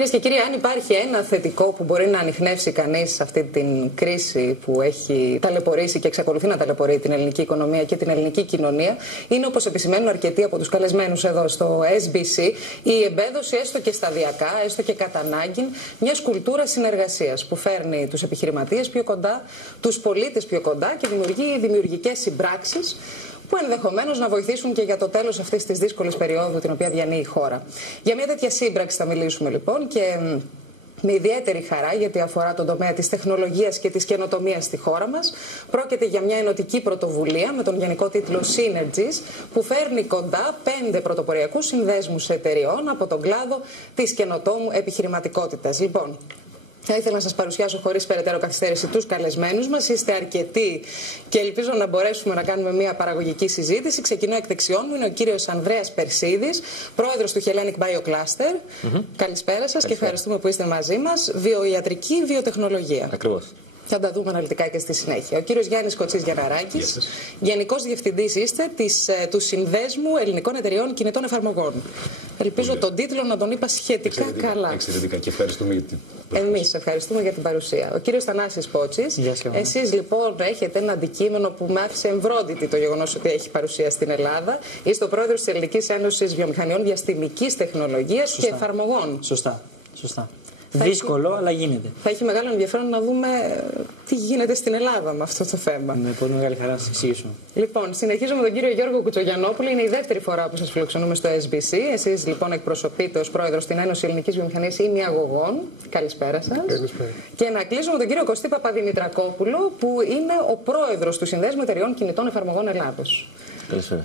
Κυρίες και κύριοι, αν υπάρχει ένα θετικό που μπορεί να ανιχνεύσει κανείς σε αυτή την κρίση που έχει ταλαιπωρήσει και εξακολουθεί να ταλαιπωρεί την ελληνική οικονομία και την ελληνική κοινωνία, είναι, όπως επισημαίνουν αρκετοί από τους καλεσμένους εδώ στο SBC, η εμπέδωση έστω και σταδιακά, έστω και κατά ανάγκη, μιας κουλτούρας συνεργασίας που φέρνει τους επιχειρηματίες πιο κοντά, τους πολίτες πιο κοντά και δημιουργεί δημιουργικές συμπράξεις που ενδεχομένως να βοηθήσουν και για το τέλος αυτής της δύσκολης περίοδου την οποία διανύει η χώρα. Για μια τέτοια σύμπραξη θα μιλήσουμε λοιπόν και με ιδιαίτερη χαρά, γιατί αφορά τον τομέα της τεχνολογίας και της καινοτομίας στη χώρα μας. Πρόκειται για μια ενωτική πρωτοβουλία με τον γενικό τίτλο Synergies, που φέρνει κοντά 5 πρωτοποριακούς συνδέσμους εταιριών από τον κλάδο της καινοτόμου επιχειρηματικότητας. Λοιπόν, θα ήθελα να σας παρουσιάσω χωρίς περαιτέρω καθυστέρηση τους καλεσμένους μας. Είστε αρκετοί και ελπίζω να μπορέσουμε να κάνουμε μια παραγωγική συζήτηση. Ξεκινώ εκ δεξιών μου. Είναι ο κύριος Ανδρέας Περσίδης, πρόεδρος του Hellenic Bio Cluster. Καλησπέρα σας και ευχαριστούμε που είστε μαζί μας. Βιοιατρική βιοτεχνολογία. Ακριβώς. Θα τα δούμε αναλυτικά και στη συνέχεια. Ο κύριος Γιάννης Κοτσής Γιανναράκης, Γενικός Διευθυντής είστε του Συνδέσμου Ελληνικών Εταιριών Κινητών Εφαρμογών. Ελπίζω τον τίτλο να τον είπα σχετικά καλά. Εξαιρετικά και ευχαριστούμε για την παρουσία. Εμείς ευχαριστούμε για την παρουσία. Ο κύριος Θανάσης Πότσης. Εσείς λοιπόν έχετε ένα αντικείμενο που με άφησε εμβρόντιτη το γεγονός ότι έχει παρουσία στην Ελλάδα. Είστε ο πρόεδρος της Ελληνικής Ένωσης Βιομηχανιών Διαστημικής Τεχνολογίας και Εφαρμογών. Σωστά. Δύσκολο, αλλά γίνεται. Θα έχει μεγάλο ενδιαφέρον να δούμε τι γίνεται στην Ελλάδα με αυτό το θέμα. Με πολύ μεγάλη χαρά να σας εξηγήσουμε. Λοιπόν, συνεχίζω με τον κύριο Γιώργο Κουτσογιαννόπουλο. Είναι η δεύτερη φορά που σας φιλοξενούμε στο SBC. Εσείς λοιπόν εκπροσωπείτε ως πρόεδρος στην Ένωση Ελληνικής Βιομηχανίας Ημιαγωγών. Καλησπέρα σας. Καλησπέρα. Και να κλείσω με τον κύριο Κωστή Παπαδημητρακόπουλο, που είναι ο πρόεδρος του Συνδέσμου Εταιριών Κινητών Εφαρμογών Ελλάδος.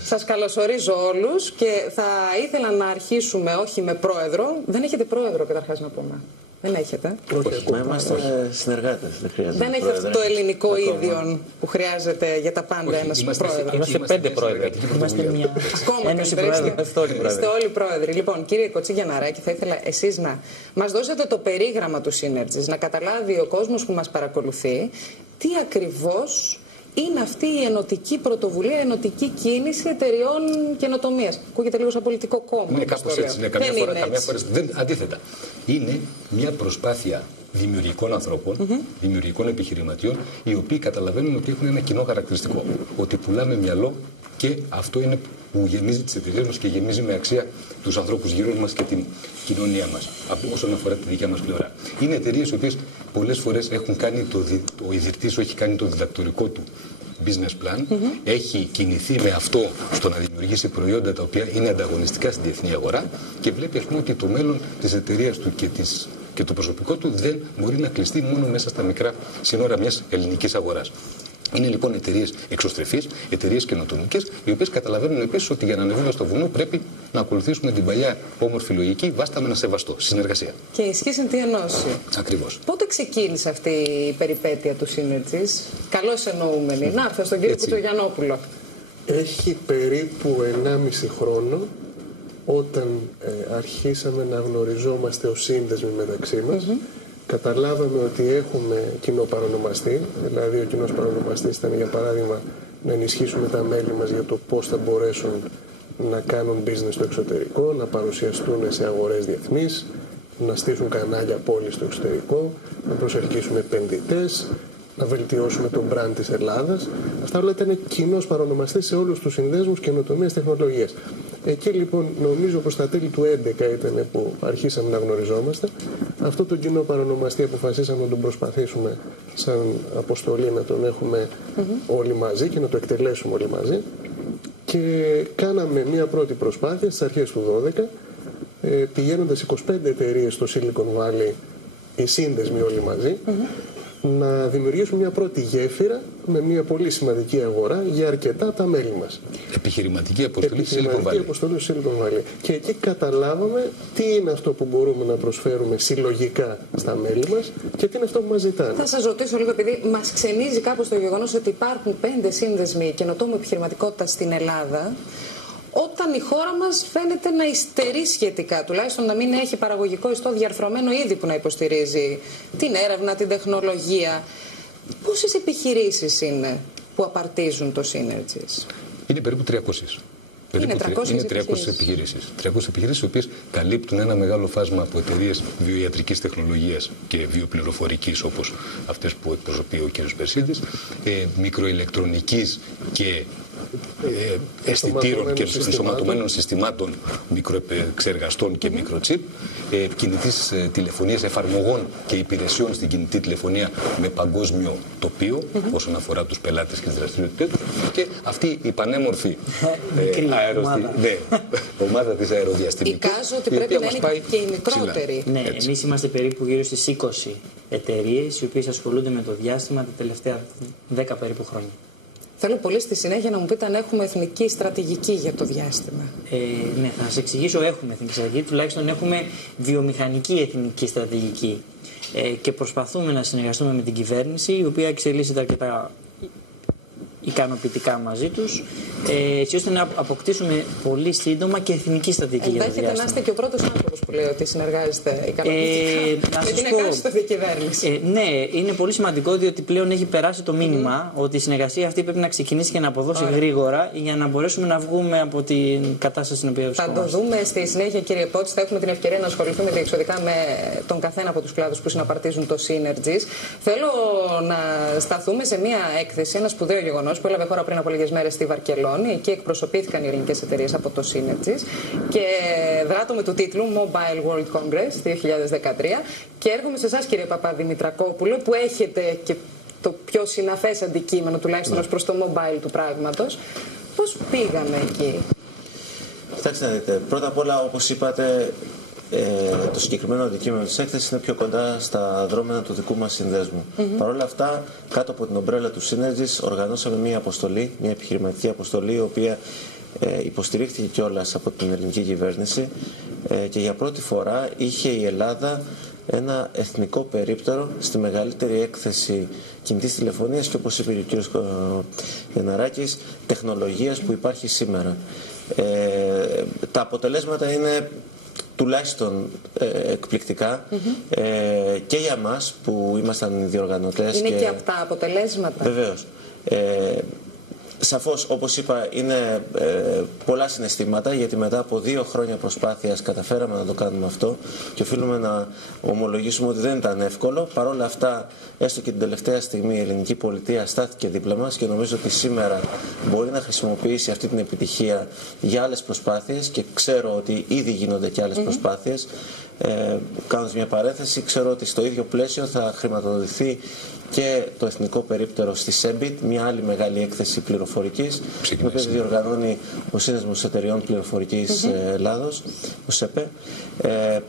Σας καλωσορίζω όλους και θα ήθελα να αρχίσουμε όχι με πρόεδρο. Δεν έχετε πρόεδρο καταρχάς να πούμε. Δεν έχετε. Όχι, είμαστε συνεργάτες. Δεν έχετε αυτό το ελληνικό ίδιο που χρειάζεται για τα πάντα ένας πρόεδρος. Είμαστε 5 πρόεδροι. Είμαστε μια ένωση πρόεδρων. Είστε όλοι πρόεδροι. Λοιπόν, κύριε Κοτσή Γιανναράκη, θα ήθελα εσείς να μας δώσετε το περίγραμμα του Synergies, να καταλάβει ο κόσμος που μας παρακολουθεί τι ακριβώς είναι αυτή η ενωτική πρωτοβουλία, ενωτική κίνηση εταιριών καινοτομίας. Ακούγεται λίγο σαν πολιτικό κόμμα. Είναι κάπως έτσι. Ναι, καμιά φορά δεν, αντίθετα. Είναι μια προσπάθεια δημιουργικών ανθρώπων, δημιουργικών επιχειρηματιών, οι οποίοι καταλαβαίνουν ότι έχουν ένα κοινό χαρακτηριστικό. Ότι πουλάμε μυαλό και αυτό είναι που γεμίζει τις εταιρείες μας και γεμίζει με αξία τους ανθρώπους γύρω μας και την κοινωνία μας, όσον αφορά τη δικιά μας πλευρά. Είναι εταιρείες οι οποίες πολλές φορές έχουν κάνει ο ιδρυτής έχει κάνει το διδακτορικό του business plan, έχει κινηθεί με αυτό στο να δημιουργήσει προϊόντα τα οποία είναι ανταγωνιστικά στην διεθνή αγορά και βλέπει, ας πούμε, ότι το μέλλον της εταιρείας του και το προσωπικό του δεν μπορεί να κλειστεί μόνο μέσα στα μικρά σύνορα μιας ελληνικής αγοράς. Είναι λοιπόν εταιρείες εξωστρεφείς, εταιρείες καινοτομικές, οι οποίες καταλαβαίνουν επίσης ότι για να ανεβούμε στο βουνό πρέπει να ακολουθήσουμε την παλιά όμορφη λογική, βάστα με ένα σεβαστό, συνεργασία. Και ισχύσιν τι ενώσει. Ακριβώς. Πότε ξεκίνησε αυτή η περιπέτεια του Synergies, καλώς εννοούμενη? Να έρθω στον κύριο Κουτσογιαννόπουλο. Έχει περίπου 1,5 χρόνο όταν αρχίσαμε να γνωριζόμαστε ως σύνδεσμοι μεταξύ μας. Καταλάβαμε ότι έχουμε κοινό παρονομαστή, δηλαδή ο κοινός παρονομαστής ήταν, για παράδειγμα, να ενισχύσουμε τα μέλη μας για το πώς θα μπορέσουν να κάνουν business στο εξωτερικό, να παρουσιαστούν σε αγορές διεθνείς, να στήσουν κανάλια πόλης στο εξωτερικό, να προσελκύσουμε επενδυτές, να βελτιώσουμε τον brand της Ελλάδας. Αυτά όλα ήταν κοινός παρονομαστής σε όλους τους συνδέσμους καινοτομίας τεχνολογίας. Εκεί λοιπόν, νομίζω πως στα τέλη του 2011 ήταν που αρχίσαμε να γνωριζόμαστε. Αυτό το κοινό παρονομαστή αποφασίσαμε να τον προσπαθήσουμε σαν αποστολή να τον έχουμε όλοι μαζί και να το εκτελέσουμε όλοι μαζί. Και κάναμε μία πρώτη προσπάθεια στις αρχές του 2012, πηγαίνοντας 25 εταιρείες στο Silicon Valley, οι σύνδεσμοι όλοι μαζί, να δημιουργήσουμε μια πρώτη γέφυρα με μια πολύ σημαντική αγορά για αρκετά τα μέλη μας. Επιχειρηματική αποστολή στο Silicon Valley. Και εκεί καταλάβαμε τι είναι αυτό που μπορούμε να προσφέρουμε συλλογικά στα μέλη μας και τι είναι αυτό που μας ζητάνε. Θα σας ρωτήσω λίγο, επειδή μας ξενίζει κάπως το γεγονός ότι υπάρχουν 5 σύνδεσμοι καινοτόμου επιχειρηματικότητας στην Ελλάδα, όταν η χώρα μας φαίνεται να υστερεί σχετικά, τουλάχιστον να μην έχει παραγωγικό ιστό διαρθρωμένο ήδη που να υποστηρίζει την έρευνα, την τεχνολογία. Πόσες επιχειρήσεις είναι που απαρτίζουν το Synergies? Είναι περίπου 300. Είναι 300 επιχειρήσεις. 300 επιχειρήσεις, οι οποίες καλύπτουν ένα μεγάλο φάσμα από εταιρείες βιοιατρικής τεχνολογίας και βιοπληροφορικής, όπως αυτές που εκπροσωπεί ο κ. Περσίδης, μικροηλεκτρονικής και αισθητήρων και ενσωματωμένων συστημάτων, μικροεπεξεργαστών και μικροτσίπ, κινητής τηλεφωνίας, εφαρμογών και υπηρεσιών στην κινητή τηλεφωνία με παγκόσμιο τοπίο όσον αφορά τους πελάτες και τις δραστηριότητες τους, και αυτή η πανέμορφη ομάδα της αεροδιαστημικής. Εικάζω ότι πρέπει να είναι και οι μικρότεροι. Ναι, εμείς είμαστε περίπου γύρω στις 20 εταιρείες οι οποίες ασχολούνται με το διάστημα τα τελευταία 10 περίπου χρόνια. Θέλω πολύ στη συνέχεια να μου πείτε αν έχουμε εθνική στρατηγική για το διάστημα. Ναι, θα σας εξηγήσω. Έχουμε εθνική στρατηγική, τουλάχιστον έχουμε βιομηχανική εθνική στρατηγική. Και προσπαθούμε να συνεργαστούμε με την κυβέρνηση, η οποία εξελίσσεται αρκετά ικανοποιητικά μαζί τους, έτσι ώστε να αποκτήσουμε πολύ σύντομα και εθνική στρατηγική για το διάστημα. Ενδέχεται να είστε και ο πρώτος άνθρωπος που λέει ότι συνεργάζεστε ικανοποιητικά με την εκάστοτε κυβέρνηση. Ναι, είναι πολύ σημαντικό, διότι πλέον έχει περάσει το μήνυμα ότι η συνεργασία αυτή πρέπει να ξεκινήσει και να αποδώσει γρήγορα για να μπορέσουμε να βγούμε από την κατάσταση στην οποία βρισκόμαστε. Θα το δούμε στη συνέχεια, κύριε Πότση. Θα έχουμε την ευκαιρία να ασχοληθούμε διεξοδικά με τον καθένα από τους κλάδους που συναπαρτίζουν το Synergies. Θέλω να σταθούμε σε μια έκθεση, ένα σπουδαίο γεγονός που έλαβε χώρα πριν από λίγες μέρες στη Βαρκελόνη. Εκεί εκπροσωπήθηκαν οι ελληνικές εταιρείες από το Synergies και δράτω με του τίτλου Mobile World Congress 2013. Και έρχομαι σε εσάς, κύριε Παπαδημητρακόπουλο, που έχετε και το πιο συναφές αντικείμενο, τουλάχιστον ως προς το mobile του πράγματος. Πώς πήγαμε εκεί? Κοιτάξτε να δείτε. Πρώτα απ' όλα, όπως είπατε, το συγκεκριμένο αντικείμενο της έκθεσης είναι πιο κοντά στα δρόμενα του δικού μας συνδέσμου. Παρ' όλα αυτά, κάτω από την ομπρέλα του Synergies οργανώσαμε μια αποστολή, μια επιχειρηματική αποστολή, η οποία υποστηρίχθηκε κιόλας από την ελληνική κυβέρνηση, και για πρώτη φορά είχε η Ελλάδα ένα εθνικό περίπτερο στη μεγαλύτερη έκθεση κινητής τηλεφωνίας και, όπως είπε και ο κ. Γενναράκης, τεχνολογίας που υπάρχει σήμερα. Τα αποτελέσματα είναι τουλάχιστον εκπληκτικά, και για μας που ήμασταν διοργανωτές. Είναι και αυτά αποτελέσματα. Βεβαίως. Σαφώς, όπως είπα, είναι πολλά συναισθήματα, γιατί μετά από 2 χρόνια προσπάθειας καταφέραμε να το κάνουμε αυτό και οφείλουμε να ομολογήσουμε ότι δεν ήταν εύκολο. Παρ' όλα αυτά, έστω και την τελευταία στιγμή, η ελληνική πολιτεία στάθηκε δίπλα μας και νομίζω ότι σήμερα μπορεί να χρησιμοποιήσει αυτή την επιτυχία για άλλες προσπάθειες, και ξέρω ότι ήδη γίνονται και άλλες προσπάθειες. Κάνοντας μια παρένθεση, ξέρω ότι στο ίδιο πλαίσιο θα χρηματοδοτηθεί και το εθνικό περίπτερο στη ΣΕΜΠΙΤ, μια άλλη μεγάλη έκθεση πληροφορικής, την οποία διοργανώνει ο Σύνδεσμος Εταιρεών Πληροφορικής Ελλάδος, ο ΣΕΠΕ.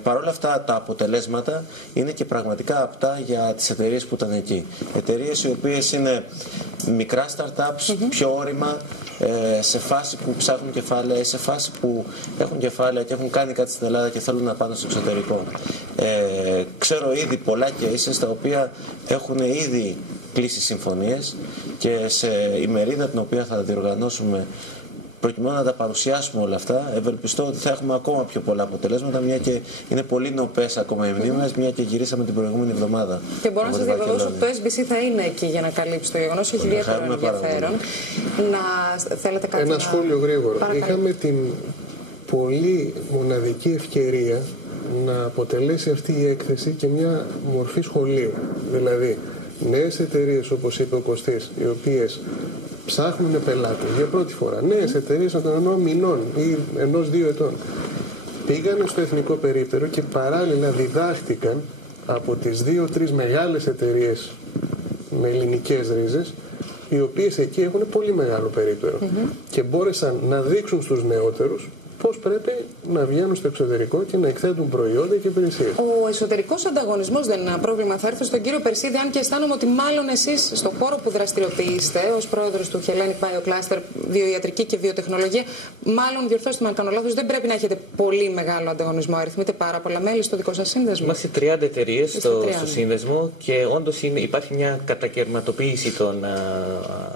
Παρ' όλα αυτά, τα αποτελέσματα είναι και πραγματικά απτά για τις εταιρείες που ήταν εκεί. Εταιρείες οι οποίες είναι μικρά startups, πιο όρημα, σε φάση που ψάχνουν κεφάλαια ή σε φάση που έχουν κεφάλαια και έχουν κάνει κάτι στην Ελλάδα και θέλουν να πάνε στο εξωτερικό. Ξέρω ήδη πολλά cases τα οποία έχουν ήδη κλείσει συμφωνίες, και σε ημερίδα την οποία θα διοργανώσουμε προκειμένου να τα παρουσιάσουμε όλα αυτά, ευελπιστώ ότι θα έχουμε ακόμα πιο πολλά αποτελέσματα, μια και είναι πολύ νοπές ακόμα οι μνήμες, μια και γυρίσαμε την προηγούμενη εβδομάδα. Και μπορώ να σας διαβεβαιώσω ότι το SBC θα είναι εκεί για να καλύψει το γεγονός. Έχει ιδιαίτερο ενδιαφέρον. Θέλετε κάτι? Ένα σχόλιο γρήγορο. Είχαμε την πολύ μοναδική ευκαιρία να αποτελέσει αυτή η έκθεση και μια μορφή σχολείου. Δηλαδή, νέες εταιρείες, όπως είπε ο Κωστής, οι οποίες ψάχνουν πελάτες για πρώτη φορά, νέες εταιρείες να τον εννοώ μηνών ή 1-2 ετών, πήγανε στο εθνικό περίπτερο και παράλληλα διδάχτηκαν από τις 2-3 μεγάλες εταιρείες με ελληνικές ρίζες, οι οποίες εκεί έχουν πολύ μεγάλο περίπτερο, και μπόρεσαν να δείξουν στους νεότερους πώς πρέπει να βγαίνουν στο εξωτερικό και να εκθέτουν προϊόντα και υπηρεσίες. Ο εσωτερικός ανταγωνισμός δεν είναι ένα πρόβλημα. Θα έρθω στον κύριο Περσίδη, αν και αισθάνομαι ότι μάλλον εσείς στον χώρο που δραστηριοποιείστε ως πρόεδρος του Hellenic Bio Cluster, βιοιατρική και βιοτεχνολογία, μάλλον, διορθώστε με αν κάνω λάθος, δεν πρέπει να έχετε πολύ μεγάλο ανταγωνισμό. Αριθμείτε πάρα πολλά μέλη στο δικό σας σύνδεσμο. Είμαστε 30 εταιρείες στο σύνδεσμο, και όντως υπάρχει μια κατακαιρματοποίηση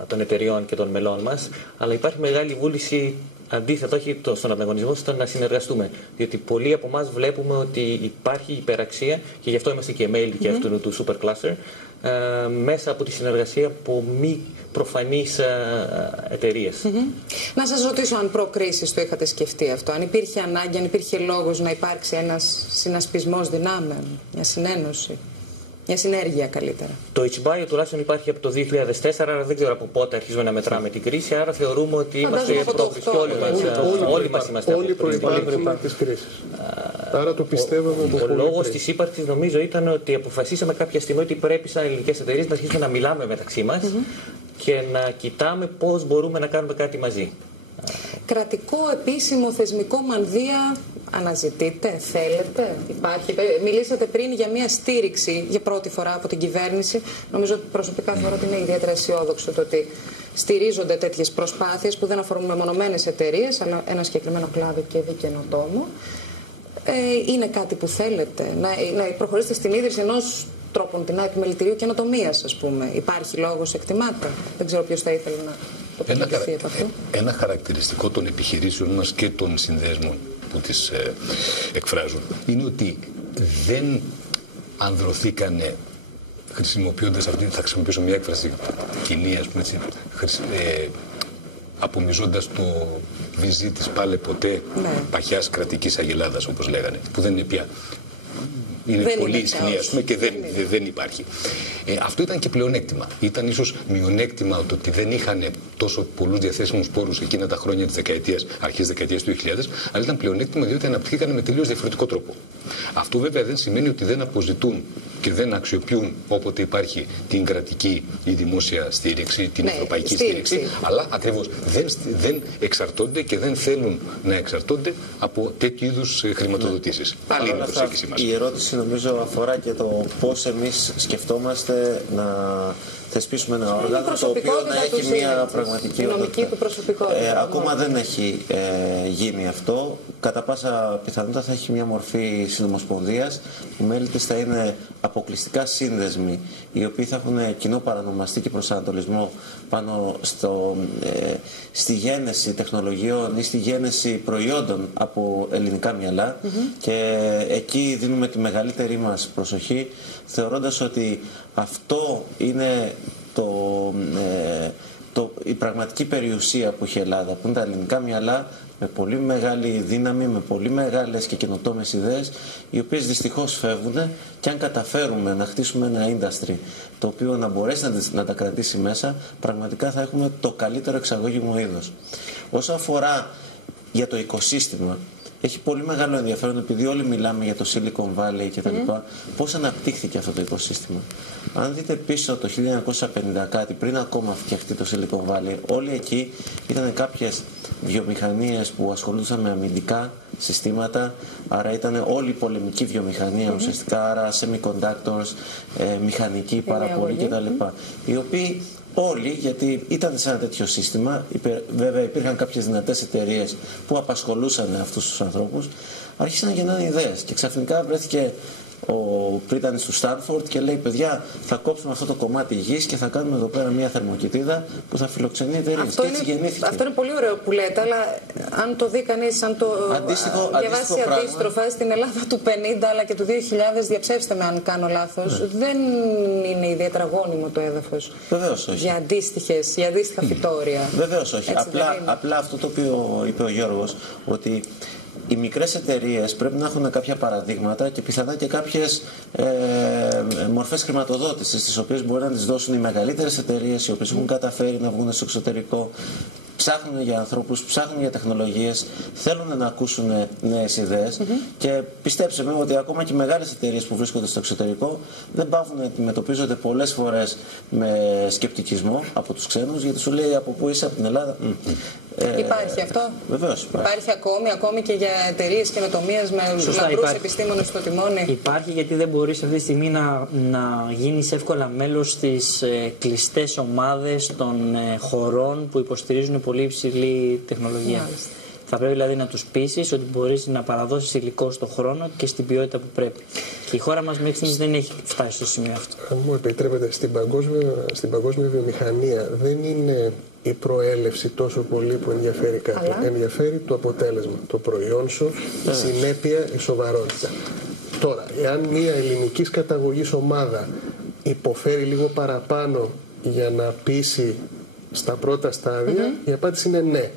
των εταιριών και των μελών μας, αλλά υπάρχει μεγάλη βούληση. Αντίθετα, όχι στον ανταγωνισμό, στο να συνεργαστούμε. Διότι πολλοί από εμάς βλέπουμε ότι υπάρχει υπεραξία, και γι' αυτό είμαστε και μέλη και αυτού του Super Cluster, μέσα από τη συνεργασία από μη προφανείς εταιρείες. Να σας ρωτήσω αν προ-κρίσης το είχατε σκεφτεί αυτό, αν υπήρχε ανάγκη, αν υπήρχε λόγος να υπάρξει ένας συνασπισμός δυνάμεων, μια συνένωση, μια συνέργεια καλύτερα. Το Ichibio τουλάχιστον υπάρχει από το 2004, άρα δεν ξέρω από πότε αρχίζουμε να μετράμε την κρίση, άρα θεωρούμε ότι είμαστε πρόκριση και όλοι μας είμαστε όλοι προϋπάρχουμε της κρίσης. Άρα το πιστεύαμε. Ο λόγος της ύπαρξης νομίζω ήταν ότι αποφασίσαμε κάποια στιγμή ότι πρέπει σαν ελληνικές εταιρείες να αρχίσουμε να μιλάμε μεταξύ μας και να κοιτάμε πώς μπορούμε να κάνουμε κάτι μαζί. Κρατικό, επίσημο, θεσμικό μανδύα αναζητείτε, θέλετε, υπάρχει? Μιλήσατε πριν για μια στήριξη για πρώτη φορά από την κυβέρνηση. Νομίζω ότι προσωπικά θεωρώ ότι είναι ιδιαίτερα αισιόδοξο το ότι στηρίζονται τέτοιες προσπάθειες που δεν αφορούν μεμονωμένες εταιρείες, αλλά ένα συγκεκριμένο κλάδο και καινοτόμο. Είναι κάτι που θέλετε, να προχωρήσετε στην ίδρυση ενός τρόποντινά επιμελητηρίου καινοτομίας, ας πούμε? Υπάρχει λόγος, εκτιμάται? Δεν ξέρω ποιος θα ήθελε να τοποθετηθεί από αυτό. Ένα χαρακτηριστικό των επιχειρήσεων μας και των συνδέσμων που τις εκφράζουν είναι ότι δεν ανδρωθήκανε χρησιμοποιώντας αυτή, θα χρησιμοποιήσω μια έκφραση κοινή, ας πούμε, απομυζώντας το βυζί της πάλε ποτέ παχιάς κρατικής αγελάδας, όπως λέγανε, που δεν είναι πια. Είναι πολύ ισχυρή, ας πούμε, και δεν υπάρχει. Αυτό ήταν και πλεονέκτημα. Ήταν ίσως μειονέκτημα το ότι δεν είχαν τόσο πολλούς διαθέσιμους πόρους εκείνα τα χρόνια της δεκαετίας, αρχές δεκαετίας του 2000, αλλά ήταν πλεονέκτημα διότι αναπτύχθηκαν με τελείως διαφορετικό τρόπο. Αυτό βέβαια δεν σημαίνει ότι δεν αποζητούν και δεν αξιοποιούν όποτε υπάρχει την κρατική ή δημόσια στήριξη, την ευρωπαϊκή στήριξη, αλλά ακριβώς δεν εξαρτώνται και δεν θέλουν να εξαρτώνται από τέτοιου είδους χρηματοδοτήσεις. Άλλη είναι η προσέγγιση μας. Η ερώτηση νομίζω αφορά και το πώς εμείς σκεφτόμαστε να θεσπίσουμε ένα όργανο το οποίο να έχει μια πραγματική οντότητα. Ακόμα δεν έχει γίνει αυτό. Κατά πάσα πιθανότητα θα έχει μια μορφή συνομοσπονδίας. Οι μέλη της θα είναι αποκλειστικά σύνδεσμοι, οι οποίοι θα έχουν κοινό παρανομαστή και προσανατολισμό πάνω στη γένεση τεχνολογιών ή στη γένεση προϊόντων από ελληνικά μυαλά. Και εκεί δίνουμε τη μεγαλύτερη μας προσοχή, θεωρώντας ότι αυτό είναι η πραγματική περιουσία που έχει η Ελλάδα, που είναι τα ελληνικά μυαλά με πολύ μεγάλη δύναμη, με πολύ μεγάλες και καινοτόμες ιδέες, οι οποίες δυστυχώς φεύγουν, και αν καταφέρουμε να χτίσουμε ένα industry το οποίο να μπορέσει να τα κρατήσει μέσα, πραγματικά θα έχουμε το καλύτερο εξαγώγημο είδος. Όσο αφορά για το οικοσύστημα, έχει πολύ μεγάλο ενδιαφέρον, επειδή όλοι μιλάμε για το Silicon Valley και τα λοιπά, πώς αναπτύχθηκε αυτό το οικοσύστημα. Αν δείτε πίσω το 1950 κάτι, πριν ακόμα φτιαχτεί το Silicon Valley, όλοι εκεί ήταν κάποιες βιομηχανίες που ασχολούνταν με αμυντικά συστήματα, άρα ήταν όλη η πολεμική βιομηχανία ουσιαστικά, άρα semiconductors, μηχανική πάρα πολύ κτλ. Οι οποίοι όλοι, γιατί ήταν σε ένα τέτοιο σύστημα, βέβαια υπήρχαν κάποιες δυνατές εταιρείες που απασχολούσαν αυτούς τους ανθρώπους, άρχισαν να γεννάνε ιδέες και ξαφνικά βρέθηκε ο πρίτανης του Στάνφορντ και λέει: παιδιά, θα κόψουμε αυτό το κομμάτι γης και θα κάνουμε εδώ πέρα μια θερμοκοιτίδα που θα φιλοξενεί εταιρείες. Αυτό είναι πολύ ωραίο που λέτε, αλλά αν το δει κανείς, αν το διαβάσει αντίστροφα στην Ελλάδα του 50 αλλά και του 2000, διαψεύστε με αν κάνω λάθος, δεν είναι ιδιαίτερα γόνιμο το έδαφος. Βεβαίως όχι. Για αντίστοιχα φυτόρια. Βεβαίως όχι. Απλά αυτό το οποίο είπε ο Γιώργος, ότι οι μικρές εταιρείες πρέπει να έχουν κάποια παραδείγματα και πιθανά και κάποιες μορφές χρηματοδότησης, τις οποίες μπορεί να τις δώσουν οι μεγαλύτερες εταιρείες, οι οποίες έχουν καταφέρει να βγουν στο εξωτερικό, ψάχνουν για ανθρώπους, ψάχνουν για τεχνολογίες, θέλουν να ακούσουν νέες ιδέες και πιστέψτε με ότι ακόμα και οι μεγάλες εταιρείες που βρίσκονται στο εξωτερικό δεν πάβουν να αντιμετωπίζονται πολλές φορές με σκεπτικισμό από τους ξένους, γιατί σου λέει: από πού είσαι, από την Ελλάδα? Υπάρχει αυτό? Βεβαίως υπάρχει ακόμη και για εταιρείες καινοτομίας με λαμπρούς επιστήμονες στο τιμόνι? Υπάρχει, γιατί δεν μπορείς αυτή τη στιγμή να γίνεις εύκολα μέλος στις κλειστές ομάδες των χωρών που υποστηρίζουν πολύ υψηλή τεχνολογία. Θα πρέπει δηλαδή να τους πείσεις ότι μπορείς να παραδώσεις υλικό στον χρόνο και στην ποιότητα που πρέπει. Και η χώρα μας μέχρι στιγμής δεν έχει φτάσει στο σημείο αυτό. Αν μου επιτρέπετε, στην παγκόσμια βιομηχανία δεν είναι η προέλευση τόσο πολύ που ενδιαφέρει κάποιον. Ενδιαφέρει το αποτέλεσμα, το προϊόν σου, η συνέπεια, η σοβαρότητα. Τώρα, εάν μια ελληνικής καταγωγής ομάδα υποφέρει λίγο παραπάνω για να πείσει στα πρώτα στάδια? Η απάντηση είναι ναι.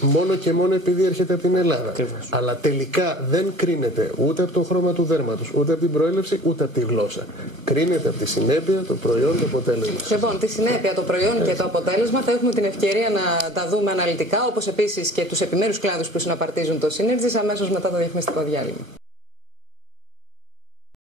Μόνο και μόνο επειδή έρχεται από την Ελλάδα. Αλλά τελικά δεν κρίνεται ούτε από το χρώμα του δέρματος, ούτε από την προέλευση, ούτε από τη γλώσσα. Κρίνεται από τη συνέπεια, το προϊόν, το αποτέλεσμα. Λοιπόν, τη συνέπεια, το προϊόν και το αποτέλεσμα θα έχουμε την ευκαιρία να τα δούμε αναλυτικά, όπως επίσης και τους επιμέρους κλάδους που συναπαρτίζουν το Synergies αμέσως μετά το διαφημιστικό διάλειμμα.